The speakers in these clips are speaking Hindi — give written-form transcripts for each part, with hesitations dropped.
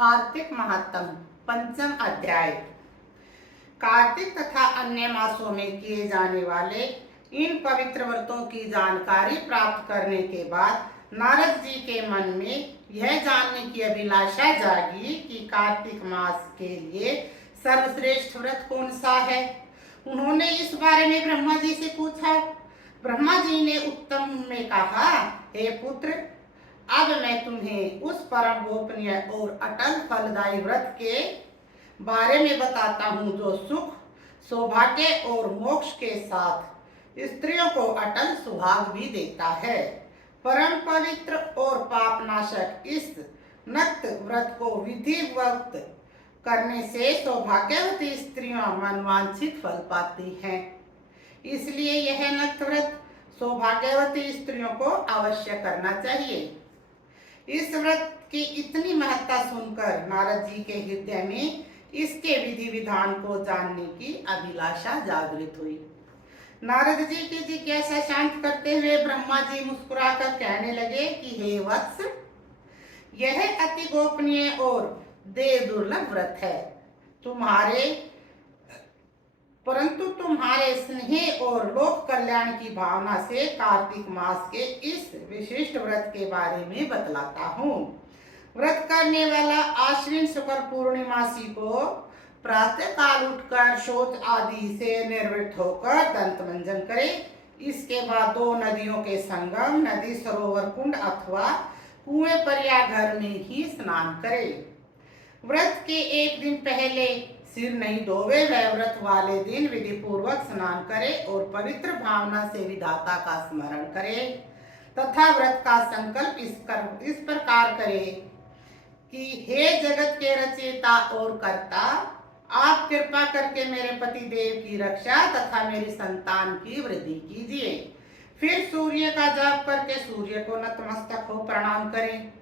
कार्तिक महात्म पंचम अध्याय। कार्तिक तथा अन्य मासों में किए जाने वाले इन पवित्र व्रतों की जानकारी प्राप्त करने के बाद नारद जी के मन में यह जानने की अभिलाषा जागी कि कार्तिक मास के लिए सर्वश्रेष्ठ व्रत कौन सा है। उन्होंने इस बारे में ब्रह्मा जी से पूछा। ब्रह्मा जी ने उत्तम में कहा, हे पुत्र, अब मैं तुम्हें उस परम गोपनीय और अटल फलदायी व्रत के बारे में बताता हूँ जो सुख, सौभाग्य और मोक्ष के साथ स्त्रियों को अटल सुहाग भी देता है। परम पवित्र और पापनाशक इस नक्त व्रत को विधिवत करने से सौभाग्यवती स्त्रियां मनवांछित फल पाती हैं। इसलिए यह नक्त व्रत सौभाग्यवती स्त्रियों को अवश्य करना चाहिए। इस व्रत की इतनी महत्ता सुनकर नारद जी के हृदय में इसके विधि विधान को जानने की अभिलाषा जागृत हुई। नारद जी की जिज्ञासा शांत करते हुए ब्रह्मा जी मुस्कुराकर कहने लगे कि हे वत्स, यह अति गोपनीय और देव दुर्लभ व्रत है। परंतु तुम्हारे स्नेह और लोक कल्याण की भावना से कार्तिक मास के इस विशिष्ट व्रत के बारे में बतलाता हूँ। व्रत करने वाला आश्विन शुक्ल पूर्णिमासी को प्रातः काल उठकर शौच आदि से निवृत्त होकर दंत मंजन करे। इसके बाद 2 नदियों के संगम नदी, सरोवर, कुंड अथवा कुएं पर या घर में ही स्नान करे। व्रत के एक दिन पहले सिर नहीं धोवे, वह व्रत वाले दिन विधि पूर्वक स्नान करे और पवित्र भावना से विधाता का स्मरण करे तथा व्रत का संकल्प इस प्रकार करे कि हे जगत के रचयिता और कर्ता, आप कृपा करके मेरे पति देव की रक्षा तथा मेरी संतान की वृद्धि कीजिए। फिर सूर्य का जाप करके सूर्य को नतमस्तक हो प्रणाम करें।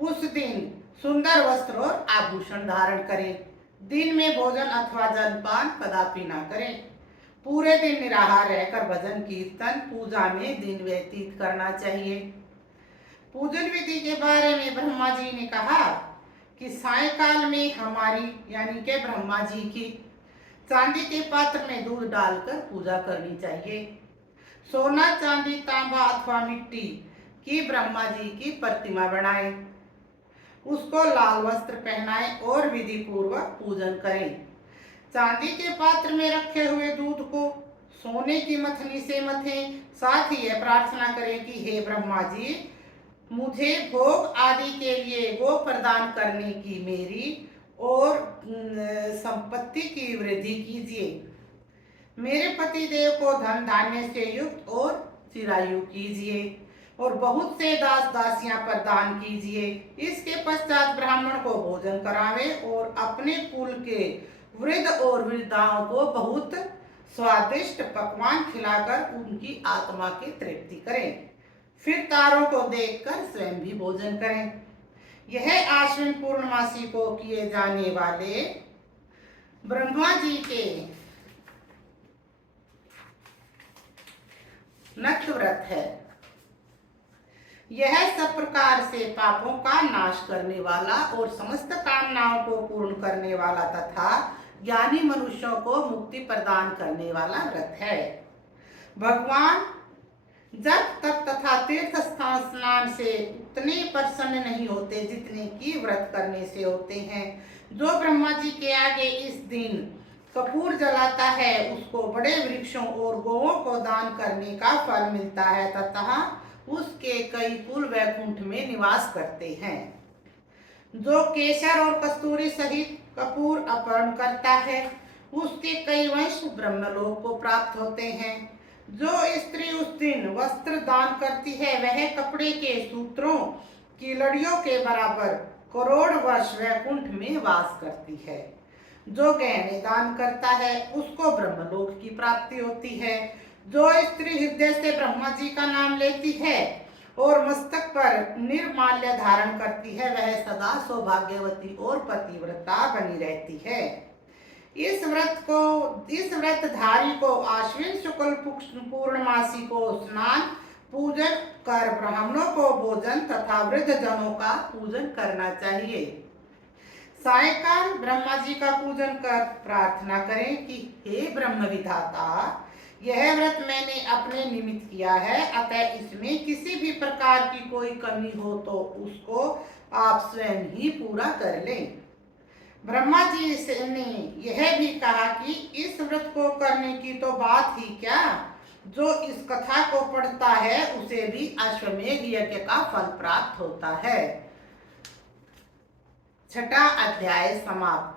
उस दिन सुंदर वस्त्र और आभूषण धारण करें। दिन में भोजन अथवा जलपान कदापि न करें। पूरे दिन निराहार रहकर भजन कीर्तन पूजा में दिन व्यतीत करना चाहिए। पूजन विधि के बारे में ब्रह्मा जी ने कहा कि सायंकाल में हमारी यानी के ब्रह्मा जी की चांदी के पात्र में दूध डालकर पूजा करनी चाहिए। सोना, चांदी, तांबा अथवा मिट्टी की ब्रह्मा जी की प्रतिमा बनाए, उसको लाल वस्त्र पहनाए और विधि पूर्वक पूजन करें। चांदी के पात्र में रखे हुए दूध को सोने की मथनी से मथें। साथ ही यह प्रार्थना करें कि हे ब्रह्मा जी, मुझे भोग आदि के लिए गो प्रदान करने की मेरी और संपत्ति की वृद्धि कीजिए। मेरे पति देव को धन धान्य से युक्त और चिरायु कीजिए और बहुत से दास दासियां प्रदान कीजिए। इसके पश्चात ब्राह्मण को भोजन करावे और अपने कुल के वृद्ध और वृद्धाओं को बहुत स्वादिष्ट पकवान खिलाकर उनकी आत्मा की तृप्ति करें। फिर तारों को देखकर स्वयं भी भोजन करें। यह आश्विन पूर्णमासी को किए जाने वाले ब्रह्मा जी के नक्त व्रत है। यह सब प्रकार से पापों का नाश करने वाला और समस्त कामनाओं को पूर्ण करने वाला तथा ज्ञानी मनुष्यों को मुक्ति प्रदान करने वाला व्रत है। भगवान जप तप तथा तीर्थ स्थान स्नान से उतने प्रसन्न नहीं होते जितने की व्रत करने से होते हैं। जो ब्रह्मा जी के आगे इस दिन कपूर जलाता है उसको बड़े वृक्षों और गौओं को दान करने का फल मिलता है तथा उसके कई कुल वैकुंठ में निवास करते हैं। जो केसर और कस्तूरी सहित कपूर अर्पण करता है उसके कई वंश ब्रह्मलोक को प्राप्त होते हैं। जो स्त्री उस दिन वस्त्र दान करती है वह कपड़े के सूत्रों की लड़ियों के बराबर करोड़ वर्ष वैकुंठ में वास करती है। जो गहने दान करता है उसको ब्रह्मलोक की प्राप्ति होती है। जो स्त्री हृदय से ब्रह्मा जी का नाम लेती है और मस्तक पर निर्माल्य धारण करती है वह सदा सौभाग्यवती और पतिव्रता बनी रहती है। इस व्रतधारी को आश्विन शुक्ल पूर्णमासी को स्नान पूजन कर ब्राह्मणों को भोजन तथा वृद्ध जनों का पूजन करना चाहिए। सायकाल ब्रह्मा जी का पूजन कर प्रार्थना करें कि हे ब्रह्म विधाता, यह व्रत मैंने अपने निमित्त किया है, अतः इसमें किसी भी प्रकार की कोई कमी हो तो उसको आप स्वयं ही पूरा कर लें। ब्रह्मा जी ने यह भी कहा कि इस व्रत को करने की तो बात ही क्या, जो इस कथा को पढ़ता है उसे भी अश्वमेध यज्ञ का फल प्राप्त होता है। छठा अध्याय समाप्त।